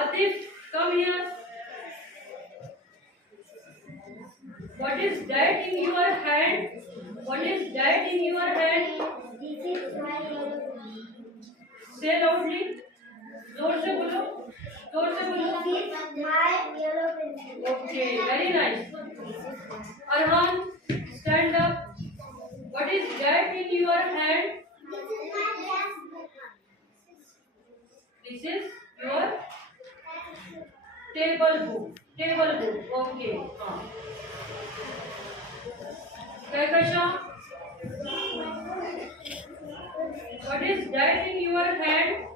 Atif, come here. What is that in your hand? What is that in your hand? This is my yellow pen. Say loudly. जोर से बोलो. जोर से बोलो. This is my yellow pencil. Okay, very nice. Arhan, stand up. What is that in your hand? This is my gas. This is your table book. Table book. Okay. Kehkashan, what is that in your hand?